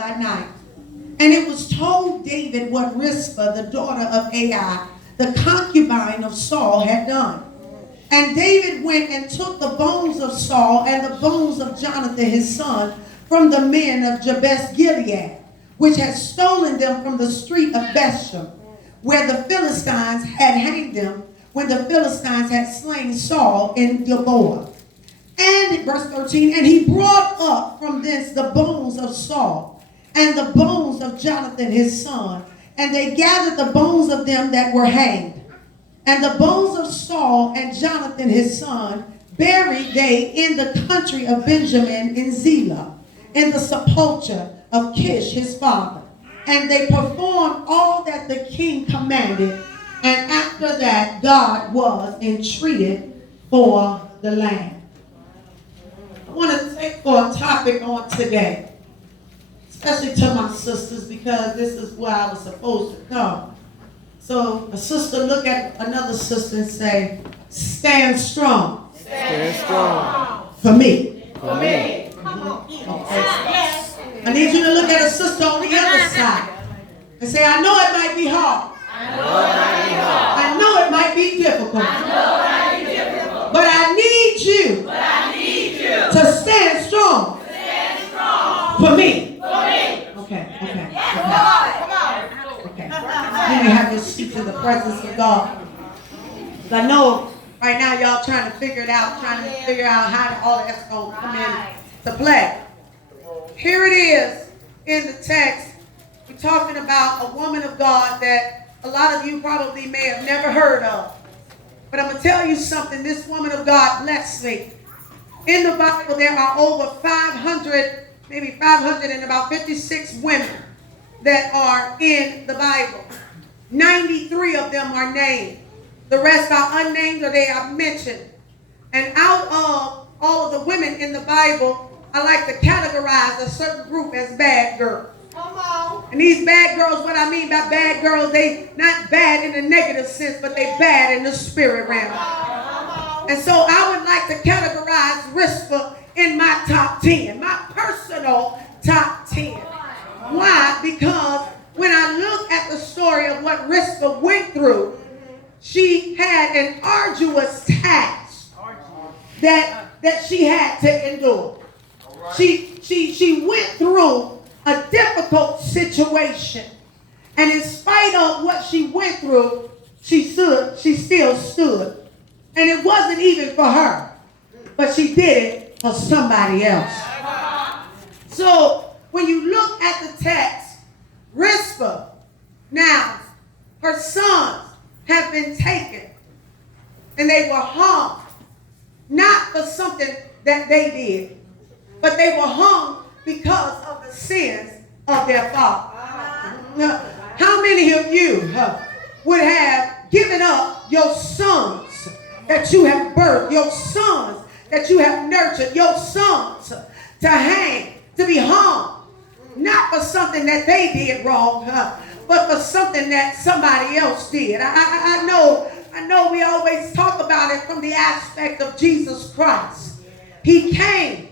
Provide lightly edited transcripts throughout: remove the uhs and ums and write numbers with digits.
by night. And it was told David what Rizpah, the daughter of Ai, the concubine of Saul, had done. And David went and took the bones of Saul and the bones of Jonathan his son from the men of Jabesh Gilead, which had stolen them from the street of Bethshem, where the Philistines had hanged them when the Philistines had slain Saul in Gilboa. And verse 13, and he brought up from thence the bones of Saul and the bones of Jonathan his son, and they gathered the bones of them that were hanged. And the bones of Saul and Jonathan his son buried they in the country of Benjamin in Zelah, in the sepulchre of Kish his father. And they performed all that the king commanded, and after that God was entreated for the land. I want to take for a topic on today, especially to my sisters, because this is where I was supposed to come. So a sister look at another sister and say, stand strong. Stand strong. For me. For me. Come on. Okay. I need you to look at a sister on the other side and say, I know it might be hard. I know it might be hard. I know it might be difficult. I know it might be difficult. But I need you to stand strong. Stand strong. For me. For me. Okay. Come on. Okay. You may have your seat in the presence of God. I know right now y'all trying to figure it out, trying to figure out how all that's going to come into play. Here it is in the text. We're talking about a woman of God that a lot of you probably may have never heard of. But I'm going to tell you something. This woman of God blessed me. In the Bible, there are over 500, maybe 556 women that are in the Bible. 93 of them are named. The rest are unnamed or they are mentioned. And out of all of the women in the Bible, I like to categorize a certain group as bad girls. Come on. And these bad girls, what I mean by bad girls, they not bad in the negative sense, but they bad in the spirit realm. And so I would like to categorize Rizpah in my top 10, my personal top 10. Why? Because when I look at the story of what Rizpah went through, she had an arduous task that she had to endure. She went through a difficult situation. And in spite of what she went through, she still stood. And it wasn't even for her, but she did it for somebody else. So when you look at the text, Rizpah, now her sons have been taken and they were hung, not for something that they did, but they were hung because of the sins of their father. Now, how many of you would have given up your sons that you have birthed, your sons that you have nurtured, your sons to hang, to be hung, not for something that they did wrong, but for something that somebody else did? I know we always talk about it from the aspect of Jesus Christ. He came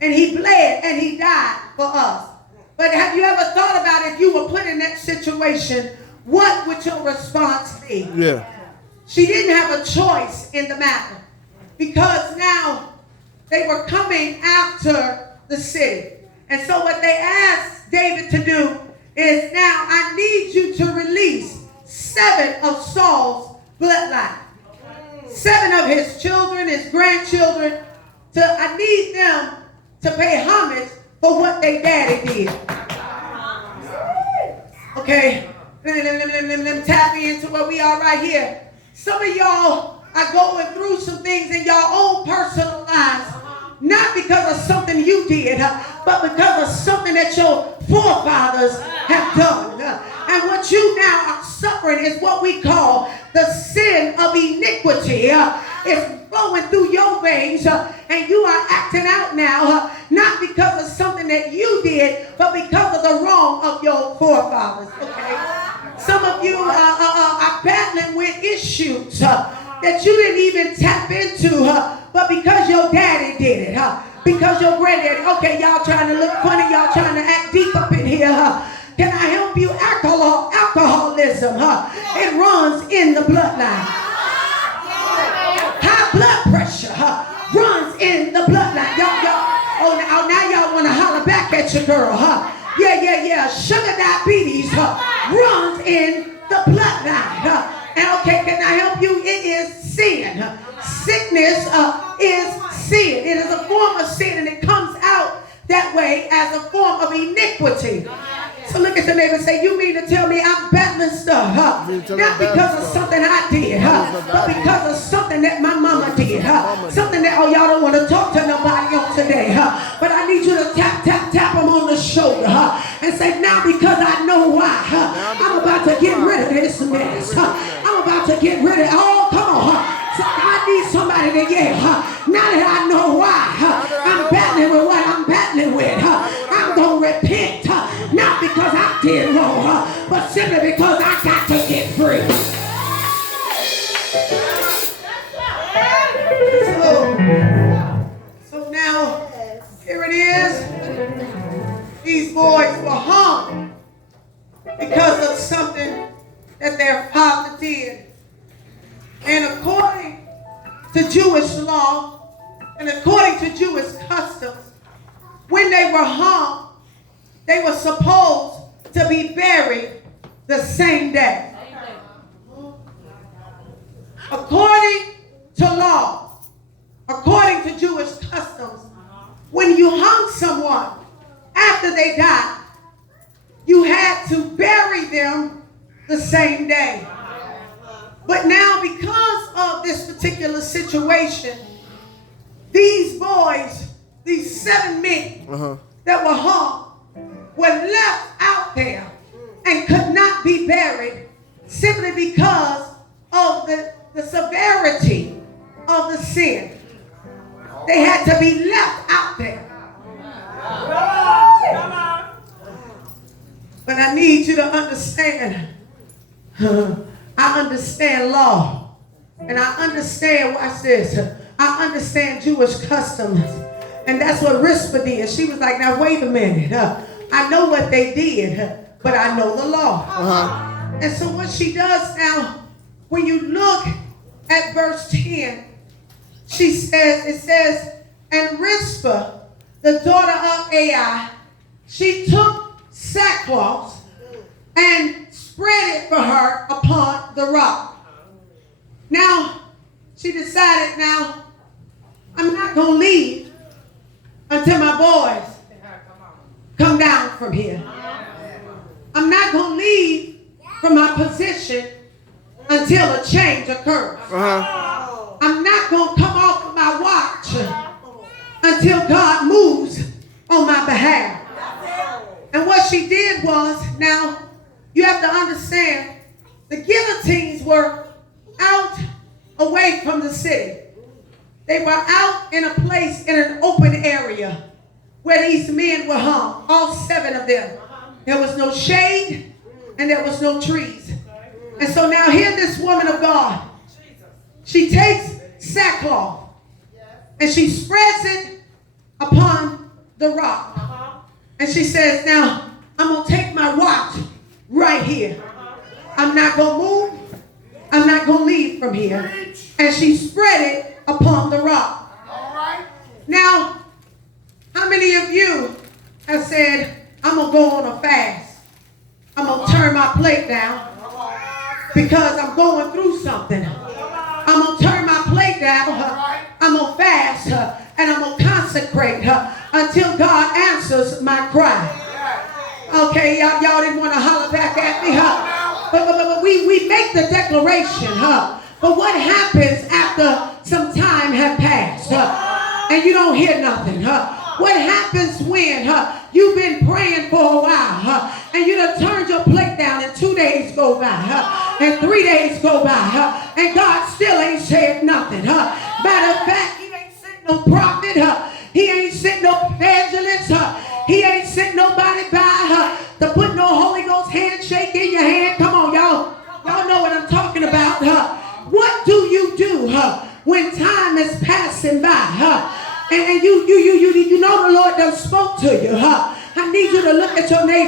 and he bled and he died for us. But have you ever thought about if you were put in that situation, what would your response be? Yeah. She didn't have a choice in the matter, because now they were coming after the city. And so what they asked David to do is, now I need you to release 7 of Saul's bloodline. 7 of his children, his grandchildren. I need them to pay homage for what their daddy did. Okay, let me tap into where we are right here. Some of y'all are going through some things in your own personal lives, not because of something you did, but because of something that your forefathers have done. And what you now are suffering is what we call the sin of iniquity. It's flowing through your veins, and you are acting out now, not because of something that you did, but because of the wrong of your forefathers. Okay? Some of you are battling with issues that you didn't even tap into, but because your daddy did it, because your granddaddy. Okay, y'all trying to look funny, y'all trying to act deep up in here. alcoholism, it runs in the bloodline. High blood pressure runs in the bloodline. Now y'all want to holler back at your girl, Yeah. Sugar diabetes runs in the bloodline. And okay, can I help you? It is sin. Sickness is sin. It is a form of sin, and it comes out that way as a form of iniquity. So look at the neighbor and say, you mean to tell me I'm battling stuff, not because of something I did, but because of something that my mama did, something that, y'all don't want to talk to nobody on today, but I need you to tap them on the shoulder, and say, now because I know why, I'm about to get rid of this mess. I'm about to get rid of it. Oh, come on, so I need somebody to yell, now that I know why, I'm battling with what I'm battling with, I'm going to repent, not because I did wrong, but simply because I got to get free. So now, here it is. These boys were hung because of something that their father did. And according to Jewish law, and according to Jewish customs, when they were hung, they were supposed to be buried the same day. According to law, according to Jewish customs, when you hung someone after they died, you had to bury them the same day. But now, because of this particular situation, these boys, these 7 men that were hung, were left out there and could not be buried simply because of the severity of the sin. They had to be left out there. But I need you to understand, I understand law, and I understand, watch this, I understand Jewish customs, and that's what Rispa did. She was like, now wait a minute, I know what they did, but I know the law. And so what she does now, when you look at verse 10, it says, and Rispa, the daughter of Ai, she took sackcloth and spread it for her upon the rock. Now, she decided, now, I'm not going to leave until my boys come down from here. I'm not going to leave from my position until a change occurs. I'm not going to come off of my watch until God moves on my behalf. And what she did was, now, you have to understand, the guillotines were out away from the city. They were out in a place, in an open area, where these men were hung, all 7 of them. There was no shade and there was no trees. And so now here this woman of God, she takes sackcloth and she spreads it upon the rock. And she says, now I'm going to take my watch right here. I'm not going to move. I'm not going to leave from here. And she spread it upon the rock. Now, how many of you have said, I'm going to go on a fast. I'm going to turn my plate down because I'm going through something. I'm going to turn my plate down. I'm going to fast and I'm going to consecrate until God answers my cry. Okay, y'all didn't want to holler back at me, but we make the declaration, but what happens after some time has passed and you don't hear nothing? What happens when you've been praying for a while and you done turned your plate down and 2 days go by and 3 days go by and God still ain't said nothing? Matter of fact, he ain't sent no prophet, he ain't sent no evangelist, he ain't sent nobody by to put no Holy Ghost handshake in your hand. Come on, y'all know what I'm talking about. What do you do when time is passing by? And you know the Lord done spoke to you. I need you to look at your neighbor.